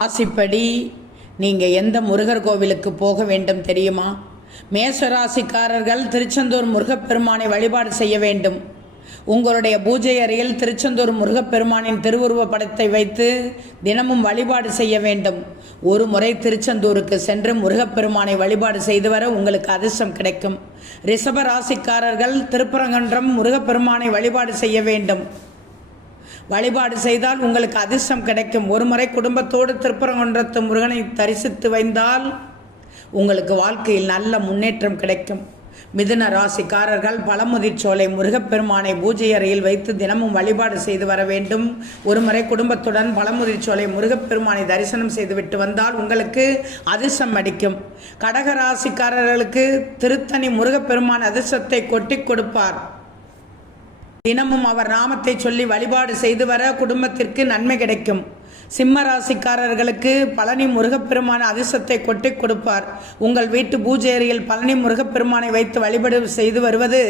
ராசிப்படி நீங்கள் எந்த முருகர் கோவிலுக்கு போக வேண்டும் தெரியுமா? மேஷராசிக்காரர்கள் திருச்செந்தூர் முருகப்பெருமானை வழிபாடு செய்ய வேண்டும். உங்களுடைய பூஜை அறையில் திருச்செந்தூர் முருகப்பெருமானின் திருவுருவ படத்தை வைத்து தினமும் வழிபாடு செய்ய வேண்டும். ஒரு முறை திருச்செந்தூருக்கு சென்று முருகப்பெருமானை வழிபாடு செய்து வர உங்களுக்கு அதிர்ஷ்டம் கிடைக்கும். ரிஷப ராசிக்காரர்கள் திருப்பரங்குன்றம் முருகப்பெருமானை வழிபாடு செய்ய வேண்டும். வழிபாடு செய்தால் உங்களுக்கு அதிர்ஷ்டம் கிடைக்கும். ஒரு முறை குடும்பத்தோடு திருப்பரங்குன்றத்து முருகனை தரிசித்து வைந்தால் உங்களுக்கு வாழ்க்கையில் நல்ல முன்னேற்றம் கிடைக்கும். மிதுன ராசிக்காரர்கள் பழமுதிர்ச்சோலை முருகப்பெருமானை பூஜை அறையில் வைத்து தினமும் வழிபாடு செய்து வர வேண்டும். ஒரு முறை குடும்பத்துடன் பழமுதிர்ச்சோலை முருகப்பெருமானை தரிசனம் செய்துவிட்டு வந்தால் உங்களுக்கு அதிர்ஷ்டம் அடிக்கும். கடக ராசிக்காரர்களுக்கு திருத்தணி முருகப்பெருமான் அதிர்ஷ்டத்தை கொட்டி கொடுப்பார். தினமும் அவர் நாமத்தை சொல்லி வழிபாடு செய்து வர குடும்பத்திற்கு நன்மை கிடைக்கும். சிம்ம ராசிக்காரர்களுக்கு பழனி முருகப்பெருமான அதிர்ஷ்டத்தை கொட்டி கொடுப்பார். உங்கள் வீட்டு பூஜை அறையில் பழனி முருகப்பெருமானை வைத்து வழிபாடு செய்து வருவது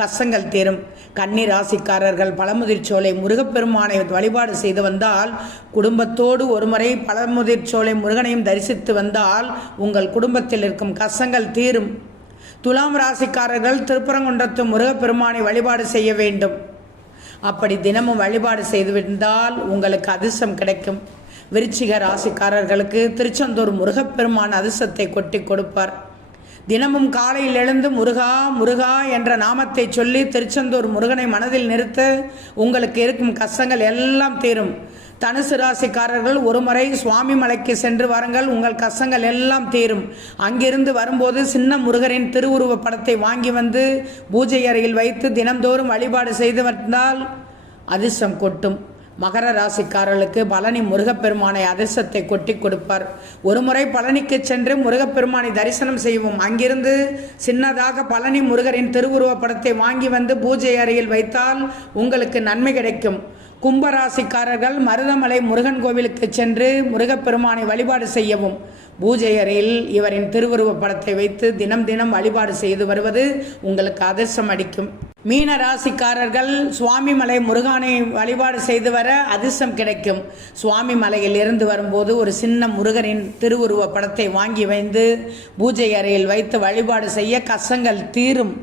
கஷ்டங்கள் தீரும். கன்னி ராசிக்காரர்கள் பழமுதிர்ச்சோலை முருகப்பெருமானை வழிபாடு செய்து வந்தால் குடும்பத்தோடு ஒருமுறை பழமுதிர்ச்சோலை முருகனையும் தரிசித்து வந்தால் உங்கள் குடும்பத்தில் இருக்கும் கஷ்டங்கள் தீரும். துலாம் ராசிக்காரர்கள் திருப்பரங்குன்றத்து முருகப்பெருமானை வழிபாடு செய்ய வேண்டும். அப்படி தினமும் வழிபாடு செய்துவிட்டால் உங்களுக்கு அதிர்ஷ்டம் கிடைக்கும். விருச்சிக ராசிக்காரர்களுக்கு திருச்செந்தூர் முருகப்பெருமான் அதிர்ஷ்டத்தை கொட்டி கொடுப்பார். தினமும் காலையில் எழுந்து முருகா முருகா என்ற நாமத்தை சொல்லி திருச்செந்தூர் முருகனை மனதில் நிறுத்த உங்களுக்கு இருக்கும் கஷ்டங்கள் எல்லாம் தீரும். தனுசு ராசிக்காரர்கள் ஒருமுறை சுவாமி மலைக்கு சென்று வாருங்கள், உங்கள் கஷ்டங்கள் எல்லாம் தீரும். அங்கிருந்து வரும்போது சின்ன முருகரின் திருவுருவ படத்தை வாங்கி வந்து பூஜை அறையில் வைத்து தினம்தோறும் வழிபாடு செய்து வந்தால் அதிர்ஷ்டம் கொட்டும். மகர ராசிக்காரர்களுக்கு பழனி முருகப்பெருமானை அதிர்ஷ்டத்தை கொட்டி கொடுப்பார். ஒருமுறை பழனிக்கு சென்று முருகப்பெருமானை தரிசனம் செய்வோம். அங்கிருந்து சின்னதாக பழனி முருகரின் திருவுருவ படத்தை வாங்கி வந்து பூஜை அறையில் வைத்தால் உங்களுக்கு நன்மை கிடைக்கும். கும்பராசிக்காரர்கள் மருதமலை முருகன் கோவிலுக்கு சென்று முருகப்பெருமானை வழிபாடு செய்யவும். பூஜை அறையில் இவரின் திருவுருவ படத்தை வைத்து தினம் தினம் வழிபாடு செய்து வருவது உங்களுக்கு அதிர்ஷ்டம் அடிக்கும். மீன ராசிக்காரர்கள் சுவாமி மலை முருகனை வழிபாடு செய்து வர அதிர்ஷ்டம் கிடைக்கும். சுவாமி மலையில் இருந்து வரும்போது ஒரு சின்ன முருகனின் திருவுருவ படத்தை வாங்கி வைத்து பூஜை அறையில் வைத்து வழிபாடு செய்ய கஷ்டங்கள் தீரும்.